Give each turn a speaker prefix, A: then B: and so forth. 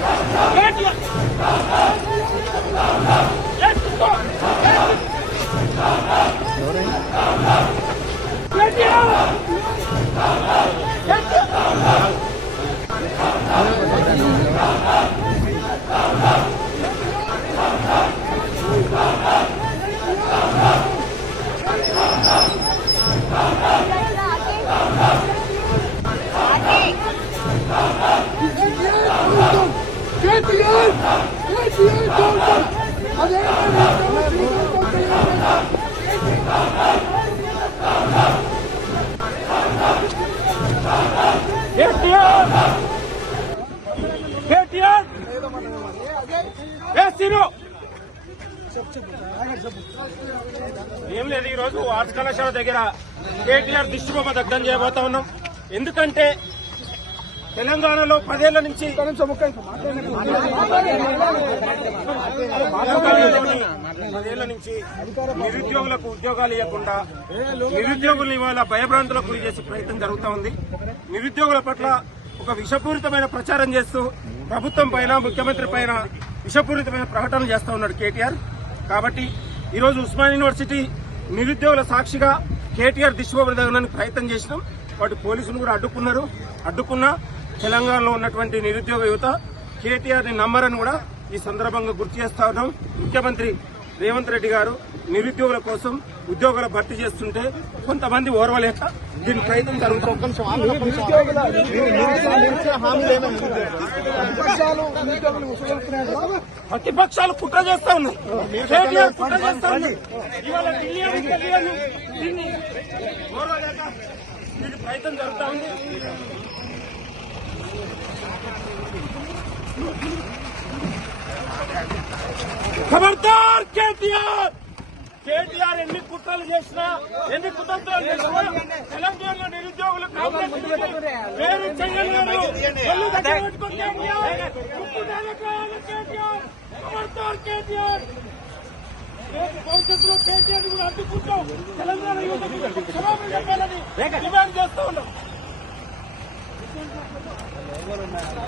A: KTR KTR down అదే
B: కేటీఆర్ కేటీఆర్ ఏం లేదు ఈ రోజు ఆర్ట్స్ కళాశాల దగ్గర కేటీఆర్ దిష్టిబొమ్మ దగ్ధం చేయబోతా ఉన్నాం. ఎందుకంటే తెలంగాణలో పదేళ్ళ నుంచి పదేళ్ళ నుంచి నిరుద్యోగులకు ఉద్యోగాలు ఇవ్వకుండా నిరుద్యోగుల్ని ఇవాళ భయభ్రాంతులకు గురి చేసే ప్రయత్నం జరుగుతూ ఉంది. నిరుద్యోగుల పట్ల ఒక విషపూరితమైన ప్రచారం చేస్తూ ప్రభుత్వం పైన ముఖ్యమంత్రి పైన విషపూరితమైన ప్రకటనలు చేస్తా ఉన్నాడు కేటీఆర్. కాబట్టి ఈరోజు ఉస్మాన్ యూనివర్సిటీ నిరుద్యోగుల సాక్షిగా కేటీఆర్ దగ్గడానికి ప్రయత్నం చేసినాం. వాటి పోలీసులు కూడా అడ్డుకున్నారు. అడ్డుకున్నా తెలంగాణలో ఉన్నటువంటి నిరుద్యోగ యువత కేటీఆర్ని నమ్మరని కూడా ఈ సందర్భంగా గుర్తు చేస్తా ఉన్నాం. ముఖ్యమంత్రి రేవంత్ రెడ్డి గారు నిరుద్యోగుల కోసం ఉద్యోగాల భర్తీ చేస్తుంటే కొంతమంది ఓర్వలేక దీని ప్రయత్నం జరుగుతుంది. ప్రతిపక్షాలు కుట్ర చేస్తా ఉన్నాయి. కేటీఆర్ కుట్ర చేస్తా ఉన్నాయి. ఇవాళ ఢిల్లీ అని ఢిల్లీ అని దీన్ని ఓర్వలేక దీని ప్రయత్నం జరుగుతా ఉంది. ఖబర్దార్ కేటీఆర్ కేటీఆర్ ఎన్ని కుట్రలు చేసినా ఎన్ని కుతంత్రాలు చేసినా తెలంగాణలో నిరుద్యోగులు కాంగ్రెస్ వేరు కేటీఆర్, కేటీఆర్ రేపు భవిష్యత్తులో కేటీఆర్ కూడా అడ్డుకుంటాం తెలంగాణ యువతకు క్షమాపణ చెప్పాలని డిమాండ్ చేస్తూ ఉన్నాం
C: हाँ।